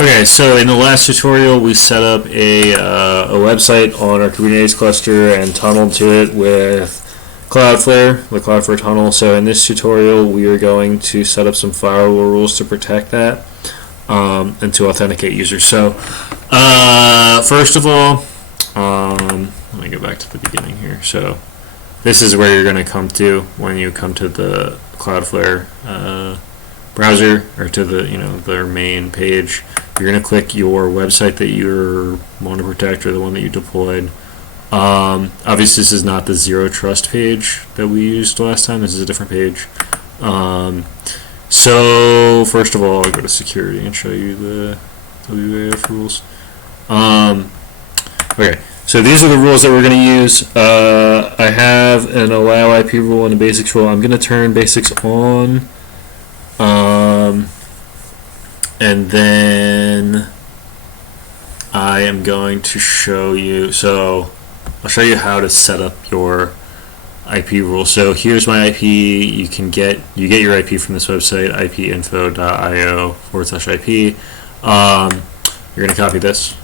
Okay, so in the last tutorial, we set up a website on our Kubernetes cluster and tunneled to it with Cloudflare, the Cloudflare tunnel. So in this tutorial, we are going to set up some firewall rules to protect that and to authenticate users. So first of all, let me go back to the beginning here. So this is where you're going to come to when you come to the Cloudflare browser, or to their main page. You're going to click your website that you want to protect, or the one that you deployed. Obviously, this is not the Zero Trust page that we used last time. This is a different page. So first of all, I'll go to security and show you the WAF rules. Okay, so these are the rules that we're going to use. I have an allow IP rule and a basics rule. I'm going to turn basics on. And then I am going to show you, so I'll show you how to set up your IP rule. So here's my IP. You get your IP from this website, ipinfo.io/IP. You're going to copy this.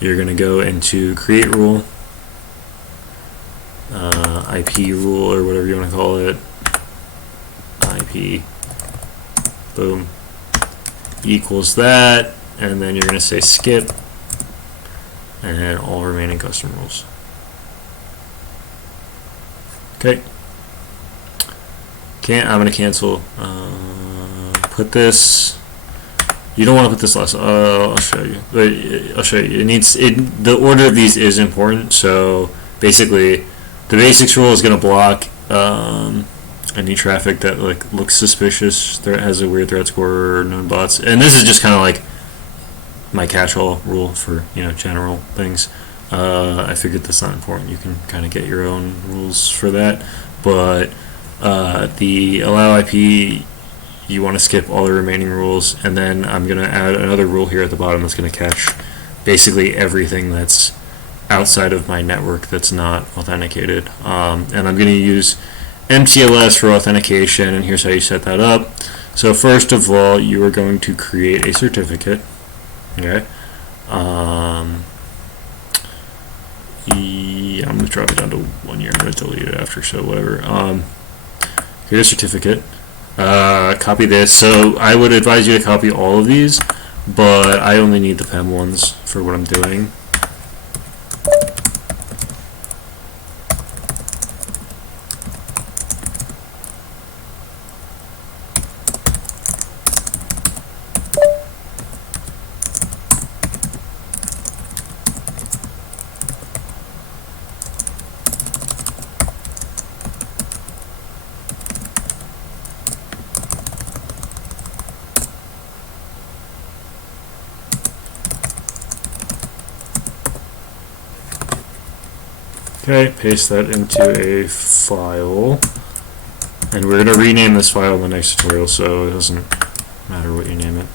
You're going to go into create rule, IP rule, or whatever you want to call it, IP, boom, equals that, and then you're going to say skip and all remaining custom rules. Okay. I'm going to cancel. Put this. You don't want to put this last. I'll show you. I'll show you. The order of these is important. So basically, the basics rule is going to block any traffic that looks suspicious, has a weird threat score, or known bots. And this is just kind of like my catch-all rule for general things. I figured that's not important. You can kind of get your own rules for that. But the allow IP, you want to skip all the remaining rules, and then I'm going to add another rule here at the bottom that's going to catch basically everything that's outside of my network that's not authenticated. And I'm going to use mTLS for authentication, and here's how you set that up. So first of all, you are going to create a certificate. Okay. I'm going to drop it down to 1 year. I'm going to delete it after, so whatever. Create a certificate. Copy this. So I would advise you to copy all of these, but I only need the PEM ones for what I'm doing. Okay, paste that into a file, and we're going to rename this file in the next tutorial, so it doesn't matter what you name it.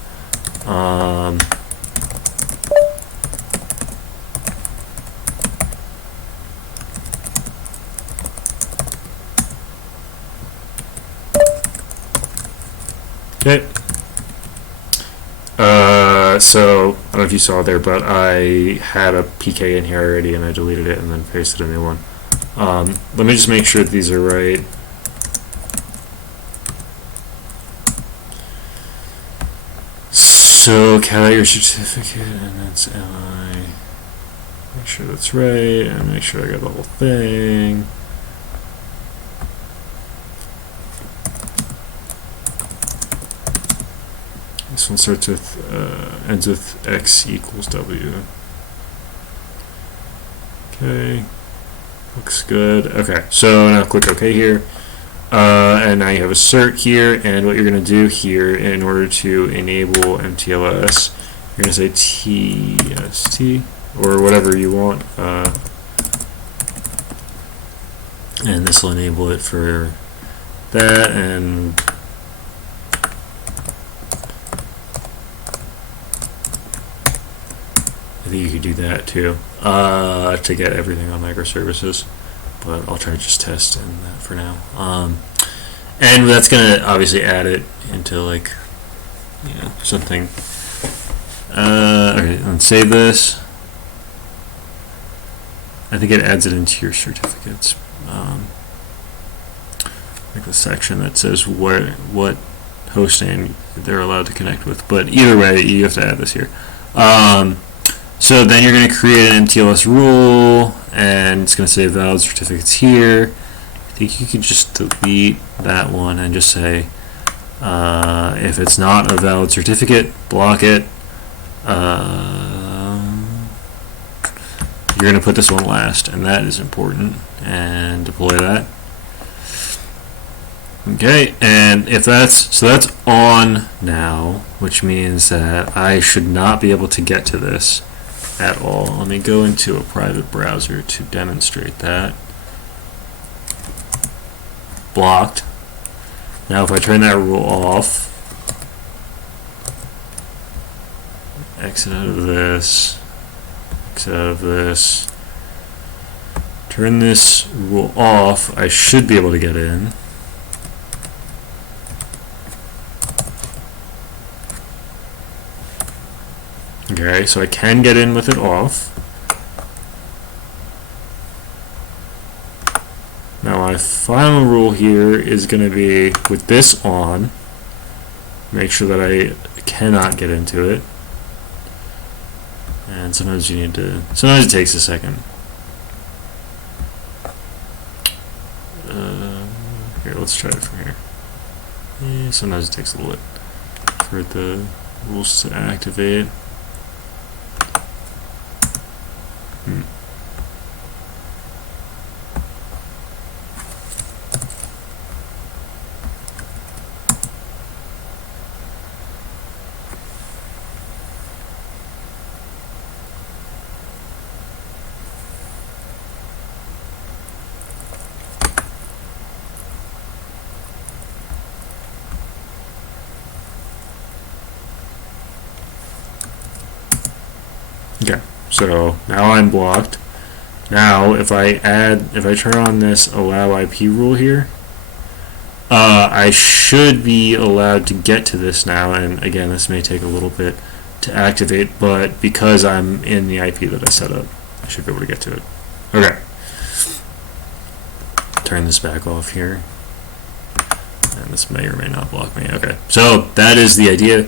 Okay. So I don't know if you saw there, but I had a PK in here already, and I deleted it and then pasted a new one. Let me just make sure that these are right. So cat your certificate, and that's LI. Make sure that's right, and make sure I got the whole thing. This one starts with, ends with X equals W. Okay, looks good. Okay, so now click OK here. And now you have a cert here, and what you're going to do here in order to enable mTLS, you're going to say TST, or whatever you want. And this will enable it for that, and I think you could do that too, to get everything on microservices, but I'll try to just test in that for now. And that's going to obviously add it into something Alright, let's save this. I think it adds it into your certificates. Like the section that says what hosting they're allowed to connect with. But either way, you have to add this here. So then you're going to create an mTLS rule, and it's going to say valid certificates here. I think you could just delete that one and just say if it's not a valid certificate, block it. You're going to put this one last, and that is important, and deploy that. Okay, and if that's on now, which means that I should not be able to get to this at all. Let me go into a private browser to demonstrate that. Blocked. Now if I turn that rule off, exit out of this, exit out of this, turn this rule off, I should be able to get in. Okay, so I can get in with it off. Now my final rule here is going to be with this on, make sure that I cannot get into it. And sometimes you need to, sometimes it takes a second. Here, let's try it from here. Yeah, sometimes it takes a little bit for the rules to activate. Okay, so now I'm blocked. Now if I turn on this allow IP rule here, I should be allowed to get to this now, and again this may take a little bit to activate, but because I'm in the IP that I set up, I should be able to get to it. Okay. Turn this back off here. And this may or may not block me. Okay, so that is the idea.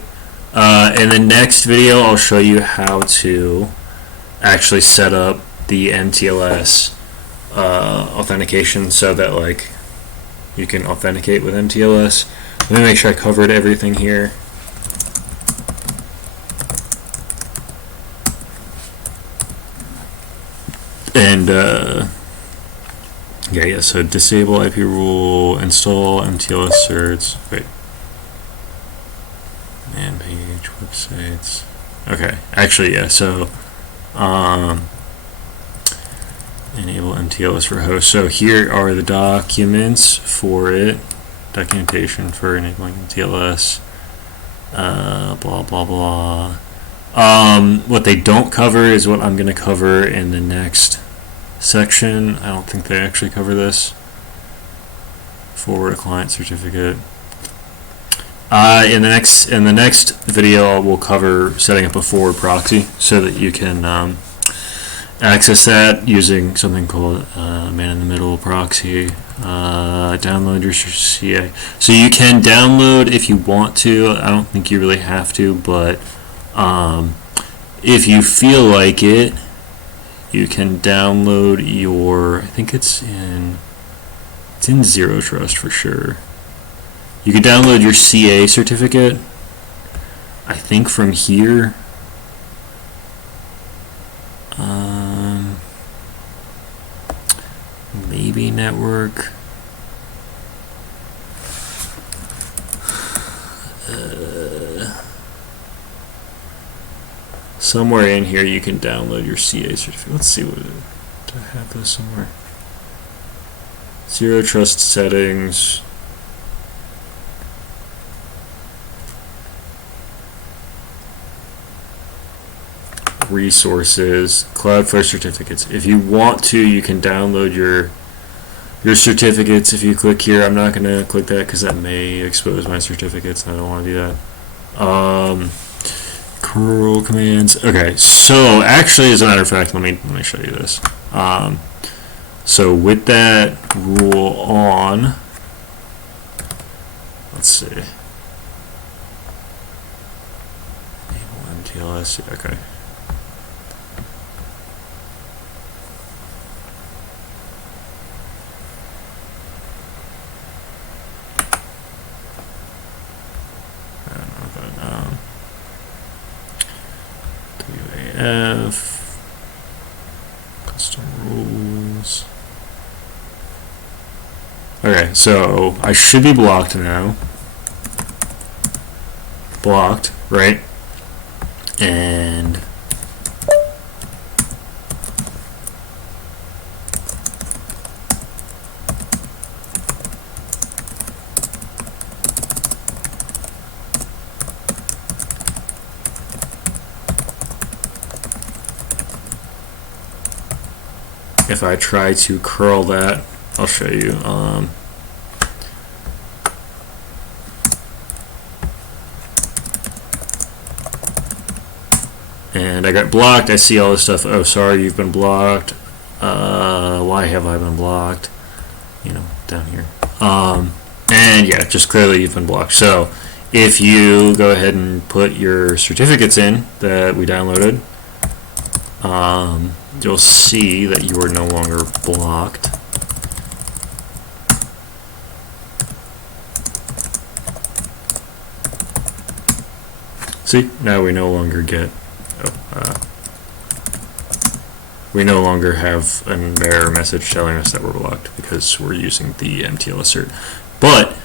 In the next video, I'll show you how to actually set up the mTLS authentication so that like you can authenticate with mTLS. Let me make sure I covered everything here. And yeah, so disable IP rule, install mTLS certs. Wait. Man page, websites. Okay, actually, yeah, so enable mTLS for host. So here are the documents for it, documentation for enabling mTLS, blah, blah, blah. What they don't cover is what I'm going to cover in the next section. I don't think they actually cover this for a client certificate. In the next video, we'll cover setting up a forward proxy so that you can access that using something called man-in-the-middle proxy. Download your CA. So you can download if you want to. I don't think you really have to, but if you feel like it, you can download your. I think it's in Zero Trust for sure. You can download your CA certificate, I think, from here. Maybe network. Somewhere in here you can download your CA certificate. Let's see what it is. Do I have this somewhere? Zero Trust settings. Resources, Cloudflare certificates. If you want to, you can download your certificates. If you click here, I'm not going to click that because that may expose my certificates and I don't want to do that. curl commands. Okay, so actually, as a matter of fact, let me show you this. So with that rule on, let's see. Enable mTLS. Okay. WAF, custom rules. Okay, so I should be blocked now. Blocked, right? And if I try to curl that, I'll show you. And I got blocked. I see all this stuff. Oh, sorry, you've been blocked. Why have I been blocked? You know, down here. And yeah, just clearly you've been blocked. So if you go ahead and put your certificates in that we downloaded, you'll see that you are no longer blocked. See, now we no longer get, we no longer have an error message telling us that we're blocked because we're using the mTLS cert. But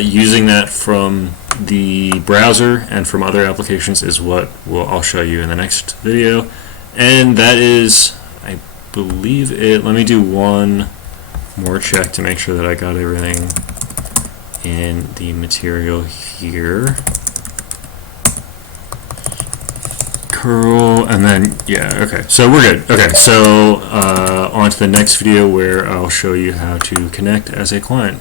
using that from the browser and from other applications is what I'll show you in the next video. And that is, I believe it. Let me do one more check to make sure that I got everything in the material here. Curl, and then, yeah, okay, so we're good. Okay, so on to the next video where I'll show you how to connect as a client.